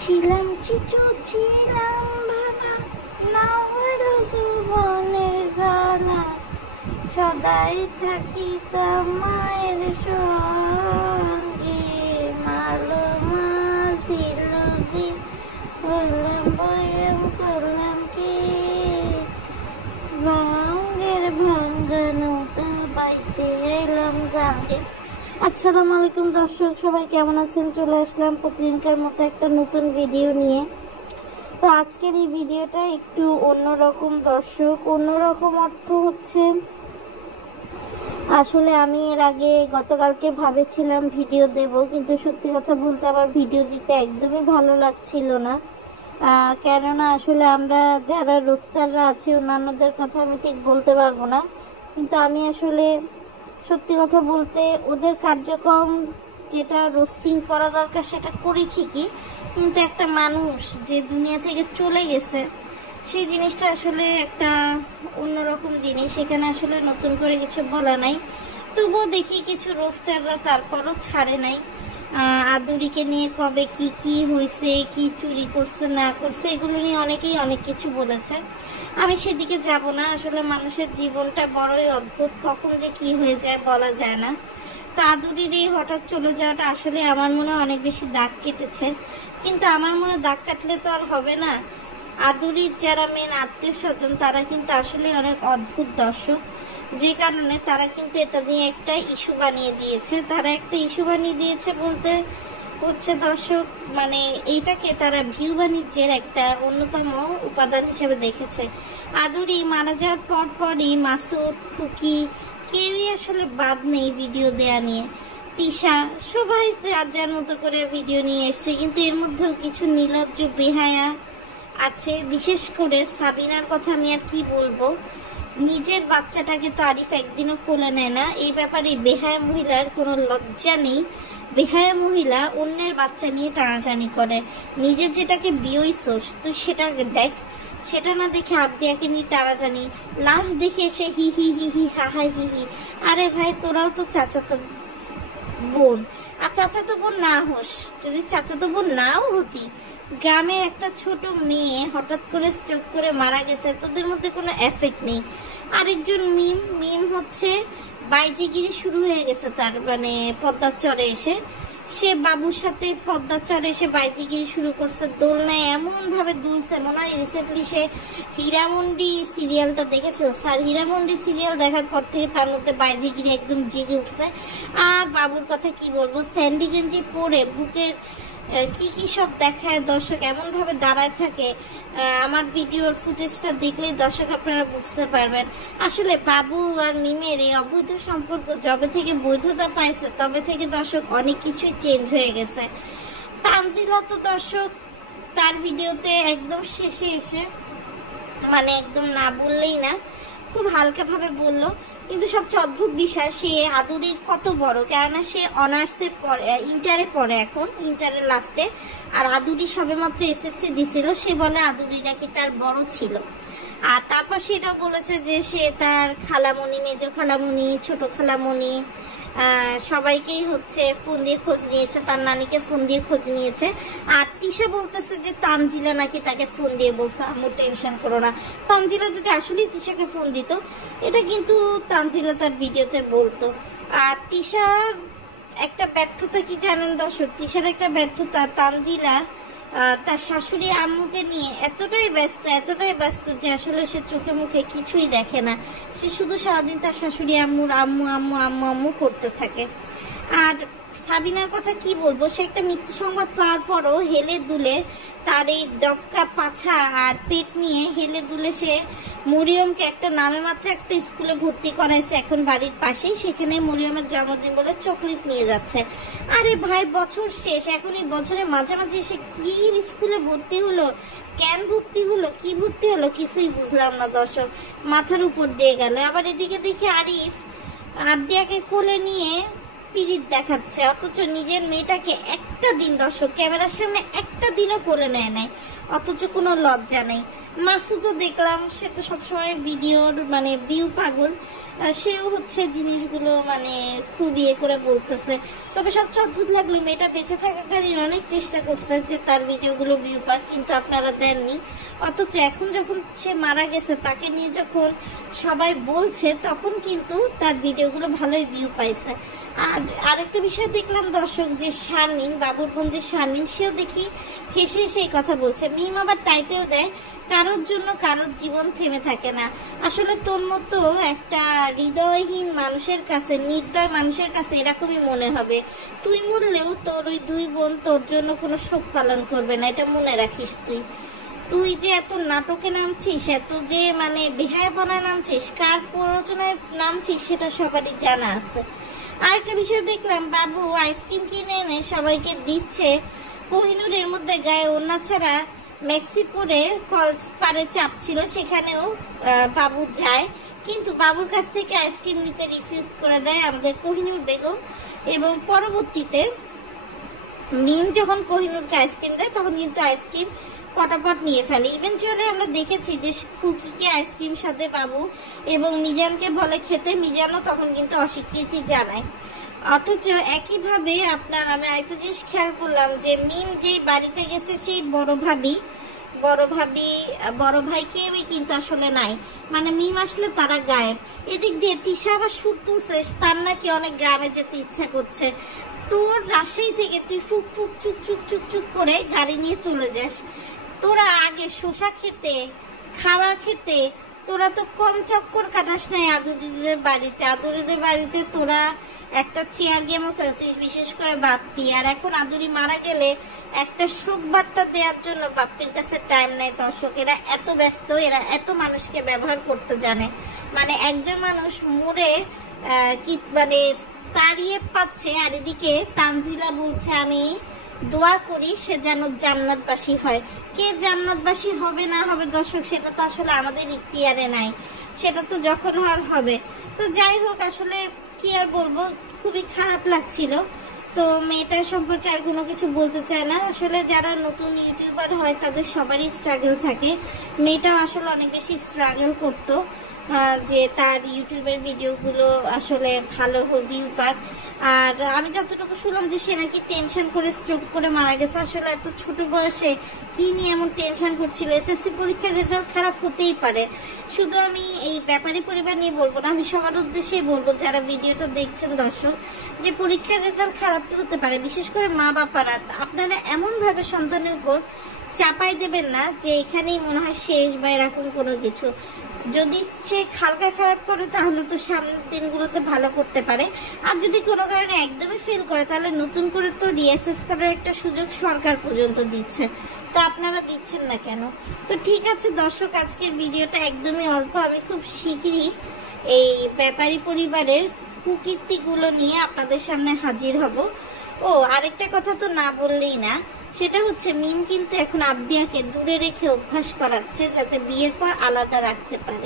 ছিলাম চিচু ছিলাম ভালা, না হইল জীবনের জ্বালা, সদাই থাকিতাম মায়ের সঙ্গে, মালো মাছিল জি হইলাম বয়াম করলাম কি, ভাঙ্গের ভাঙ্গা নৌকা বাইতে এলাম গাঙ্গে। আসসালামু আলাইকুম দর্শক, সবাই কেমন আছেন? চলে আসলাম প্রতিদিনকার মতো একটা নতুন ভিডিও নিয়ে। তো আজকের এই ভিডিওটা একটু অন্যরকম দর্শক। অন্যরকম অর্থ হচ্ছে, আসলে আমি এর আগে গতকালকে ভাবেছিলাম ভিডিও দেব, কিন্তু সত্যি কথা বলতে আমার ভিডিও দিতে একদমই ভালো লাগছিল না। কেননা আসলে আমরা যারা রোস্টাররা আছি অন্যান্যদের কথা আমি ঠিক বলতে পারবো না, কিন্তু আমি আসলে সত্যি কথা বলতে ওদের কার্যক্রম যেটা রোস্টিং করা দরকার সেটা করি ঠিকই, কিন্তু একটা মানুষ যে দুনিয়া থেকে চলে গেছে সেই জিনিসটা আসলে একটা অন্যরকম জিনিস। এখানে আসলে নতুন করে কিছু বলা নাই, তবুও দেখি কিছু রোস্টাররা তারপরও ছাড়ে নাই। আদুরিকে নিয়ে কবে কি হয়েছে, কি চুরি করছে না করছে, এগুলো নিয়ে অনেকেই অনেক কিছু বলেছে। আমি সেদিকে যাব না। আসলে মানুষের জীবনটা বড়ই অদ্ভুত, কখন যে কি হয়ে যায় বলা যায় না। তো আদুরির এই হঠাৎ চলে যাওয়াটা আসলে আমার মনে অনেক বেশি দাগ কেটেছে, কিন্তু আমার মনে দাগ কাটলে তো আর হবে না। আদুরির যারা মেন আত্মীয় স্বজন তারা কিন্তু আসলে অনেক অদ্ভুত দর্শক, যে কারণে তারা কিন্তু এটা নিয়ে একটা ইস্যু বানিয়ে দিয়েছে। তারা একটা ইস্যু বানিয়ে দিয়েছে বলতে হচ্ছে দর্শক, মানে এইটাকে তারা ভিউ বাণিজ্যের একটা অন্যতম উপাদান হিসেবে দেখেছে। আদুরি মারা যাওয়ার পরই মাসুদ, খুকি কেউই আসলে বাদ নেই ভিডিও দেয়া নিয়ে। তিশা সবাই যার যার মতো করে ভিডিও নিয়ে এসছে, কিন্তু এর মধ্যেও কিছু নির্লজ্জ বেহায়া আছে। বিশেষ করে সাবিনার কথা আমি আর কি বলবো, নিজের বাচ্চাটাকে তো আরিফ একদিনও কোলে নেয় না। এই ব্যাপারে বেহায়া মহিলার কোনো লজ্জা নেই। বেহায়া মহিলা অন্যের বাচ্চা নিয়ে টানাটানি করে, নিজের যেটাকে বিয়ইছোস তুই সেটাকে দেখ, সেটা না দেখে আবদিয়াকে নিয়ে টানাটানি। লাশ দেখে এসে হি হি হি হি হা হা হি হি। আরে ভাই, তোরাও তো চাচাতো বোন, আর চাচাতো বোন না হোস, যদি চাচাতো বোন নাও হতি, গ্রামের একটা ছোট মেয়ে হঠাৎ করে স্ট্রোক করে মারা গেছে, তোদের মধ্যে কোনো এফেক্ট নেই। আরেকজন মিম হচ্ছে বাইজিগিরি শুরু হয়ে গেছে তার, মানে পদ্মার চরে এসে সে বাবুর সাথে পদ্মার চরে এসে বাইজিগিরি শুরু করছে। দোলনায় এমনভাবে দুলছে, মনে হয় রিসেন্টলি সে হীরামন্ডি সিরিয়ালটা দেখে ফেলছে, আর হীরামন্ডি সিরিয়াল দেখার পর থেকে তার মধ্যে বাইজিগিরি একদম জেগে উঠছে। আর বাবুর কথা কি বলবো, স্যান্ডি গেঞ্জি পরে বুকের কি সব দেখায় দর্শক, এমনভাবে দাঁড়ায় থাকে। আমার ভিডিওর ফুটেজটা দেখলেই দর্শক আপনারা বুঝতে পারবেন। আসলে বাবু আর মিমের এই অবৈধ সম্পর্ক যবে থেকে বৈধতা পাইছে তবে থেকে দর্শক অনেক কিছুই চেঞ্জ হয়ে গেছে। তানজিলা তো দর্শক তার ভিডিওতে একদম শেষে এসে, মানে একদম না বললেই না, খুব হালকাভাবে বললো, কিন্তু সবচেয়ে অদ্ভুত বিষয় সে আদুরির কত বড়, কেননা সে অনার্সে পড়ে, ইন্টারে পড়ে এখন, ইন্টারের লাস্টে। আর আদুরি সবেমাত্র এসএসসি দিছিল। সে বলে আদুরি নাকি তার বড় ছিল। আর তারপর সেটাও বলেছে যে সে তার খালামণি, মেজো খালামণি, ছোট খালামণি সবাইকেই হচ্ছে ফোন দিয়ে খোঁজ নিয়েছে, তার নানিকে ফোন দিয়ে খোঁজ নিয়েছে। আর তিশা বলতেছে যে তানজিলা নাকি তাকে ফোন দিয়ে বলছে আম্মু টেনশন করো না। তানজিলা যদি আসলেই তিশাকে ফোন দিত, এটা কিন্তু তানজিলা তার ভিডিওতে বলতো। আর তিশার একটা ব্যর্থতা কি জানেন দর্শক, তিশার একটা ব্যর্থতা, তানজিলা তার শাশুড়ি আম্মুকে নিয়ে এতটাই ব্যস্ত যে আসলে সে চোখে মুখে কিছুই দেখে না। সে শুধু সারাদিন তার শাশুড়ি আম্মুর আম্মু আম্মু আম্মু আম্মু করতে থাকে। আর সাবিনার কথা কি বলবো, সে একটা মৃত্যু সংবাদ পাওয়ার পরও হেলে দুলে তার এই দক্কা পাছা আর পেট নিয়ে হেলে দুলে সে মরিয়মকে একটা নামে মাত্র একটা স্কুলে ভর্তি করাইছে এখন বাড়ির পাশেই, সেখানে মরিয়মের জন্মদিন বলে চকলেট নিয়ে যাচ্ছে। আরে ভাই, বছর শেষ, এখন এই বছরের মাঝামাঝি সে কি স্কুলে ভর্তি হলো, কেন ভর্তি হলো, কি ভর্তি হলো, কিছুই বুঝলাম না দর্শক, মাথার উপর দিয়ে গেল। আবার এদিকে দেখি আরিফ আবদিয়াকে কোলে নিয়ে পিরিত দেখাচ্ছে, অথচ নিজের মেয়েটাকে একটা দিন দর্শক ক্যামেরার সামনে একটা দিনও কোলে নেয় নাই, অথচ কোনো লজ্জা নেই। মাসুদও দেখলাম, সে তো সবসময় ভিডিওর মানে ভিউ পাগল, সেও হচ্ছে জিনিসগুলো মানে খুব ইয়ে করে বলতেছে। তবে সবচেয়ে অদ্ভুত লাগলো, মেয়েটা বেঁচে থাকাকালীন অনেক চেষ্টা করছে যে তার ভিডিওগুলো ভিউ পাক, কিন্তু আপনারা দেননি। অথচ এখন যখন সে মারা গেছে তাকে নিয়ে যখন সবাই বলছে তখন কিন্তু তার ভিডিওগুলো ভালোই ভিউ পাইছে। আর আরেকটা বিষয় দেখলাম দর্শক, যে শারমিন, বাবুর বোন যে শারমিন, সেও দেখি হেসে সেই কথা বলছে। মিম আবার টাইটেল দেয়, কারোর জন্য কারোর জীবন থেমে থাকে না। আসলে তোর মতো একটা হৃদয়হীন মানুষের কাছে, নির্দয় মানুষের কাছে এরকমই মনে হবে। তুই মরলেও তোর ওই 2 বোন তোর জন্য কোনো শোক পালন করবে না, এটা মনে রাখিস। তুই যে এত নাটকে নামছিস, এত যে মানে বেহায়াপনায় নামছিস, কার প্ররোচনায় নামছিস, সেটা সবারই জানা আছে। আরেকটা বিষয় দেখলাম, বাবু আইসক্রিম কিনে এনে সবাইকে দিচ্ছে। কোহিনূর এর মধ্যে গায়ে ওড়না ছাড়া ম্যাক্সি পরে কলপারে চাপছিল, সেখানেও বাবু যায়, কিন্তু বাবুর কাছ থেকে আইসক্রিম নিতে রিফিউজ করে দেয় আমাদের কোহিনূর বেগম। এবং পরবর্তীতে মিম যখন কোহিনূরকে আইসক্রিম দেয় তখন কিন্তু আইসক্রিম পটাপট নিয়ে ফেলে। ইভেনচুয়ালি আমরা দেখেছি যে খুকিকে আইসক্রিম সাথে বাবু এবং মিজানকে বলে খেতে, মিজানও তখন কিন্তু অস্বীকৃতি জানায়। অথচ একইভাবে আমি আরেকটা জিনিস খেয়াল করলাম, যে মিম যেই বাড়িতে গেছে সেই বড় ভাই কেউই কিন্তু আসলে নাই, মানে মিম আসলে তারা গায়েব। এদিক দিয়ে তিশা আবার সুর তুলছে, তার নাকি অনেক গ্রামে যেতে ইচ্ছা করছে। তোর রাজশাহী থেকে তুই ফুক ফুক চুক চুক চুক চুক করে গাড়ি নিয়ে চলে যাস, তোরা আগে শসা খেতে, খাওয়া খেতে তোরা তো কম চক্কর কাটাস নাই আদুরিদের বাড়িতে তোরা একটা চেয়ার গেমও খেলছিস, বিশেষ করে বাপ্পি। আর এখন আদুরি মারা গেলে একটা শোক বার্তা দেওয়ার জন্য বাপ্পির কাছে টাইম নেই। দর্শক, এরা এত ব্যস্ত, এরা এত মানুষকে ব্যবহার করতে জানে। মানে একজন মানুষ মরে কি মানে তাড়িয়ে পাচ্ছে, আর এদিকে তানজিলা বলছে আমি দোয়া করি সে যেন জান্নাতবাসী হয়। কে জান্নাতবাসী হবে না হবে দর্শক, সেটা তো আসলে আমাদের ইখতিয়ারে নাই, সেটা তো যখন হওয়ার হবে। তো যাই হোক, আসলে কি আর বলবো, খুবই খারাপ লাগছিল। তো মেয়েটার সম্পর্কে আর কোনো কিছু বলতে চায় না। আসলে যারা নতুন ইউটিউবার হয় তাদের সবারই স্ট্রাগল থাকে, মেয়েটাও আসলে অনেক বেশি স্ট্রাগল করতো যে তার ইউটিউবের ভিডিওগুলো আসলে ভালো ভিউ পাক। আর আমি যতটুকু শুনলাম যে সে নাকি টেনশন করে স্ট্রোক করে মারা গেছে। আসলে এত ছোট বয়সে কি নিয়ে এমন টেনশন করছিল? এসএসসি পরীক্ষার রেজাল্ট খারাপ হতেই পারে। শুধু আমি এই ব্যাপারী পরিবার নিয়ে বলবো না, আমি সবার উদ্দেশ্যেই বলবো যারা ভিডিওটা দেখছেন দর্শক, যে পরীক্ষার রেজাল্ট খারাপ হতে পারে, বিশেষ করে মা বাবারা আপনারা এমনভাবে সন্তানের উপর চাপাই দেবেন না যে এখানেই মনে হয় শেষ বা এরকম কোনো কিছু। যদি সে হালকা খারাপ করে তাহলে তো সামনের দিনগুলোতে ভালো করতে পারে, আর যদি কোনো কারণে একদমই ফেল করে তাহলে নতুন করে তো রিঅ্যাসেস করার একটা সুযোগ সরকার পর্যন্ত দিচ্ছে, তো আপনারা দিচ্ছেন না কেন? তো ঠিক আছে দর্শক, আজকের ভিডিওটা একদমই অল্প। আমি খুব শীঘ্রই এই ব্যাপারী পরিবারের কুকীর্তিগুলো নিয়ে আপনাদের সামনে হাজির হব। ও আরেকটা কথা তো না বললেই না, সেটা হচ্ছে মিম কিন্তু এখন আবদিয়াকে দূরে রেখে অভ্যাস করাচ্ছে যাতে বিয়ের পর আলাদা রাখতে পারে।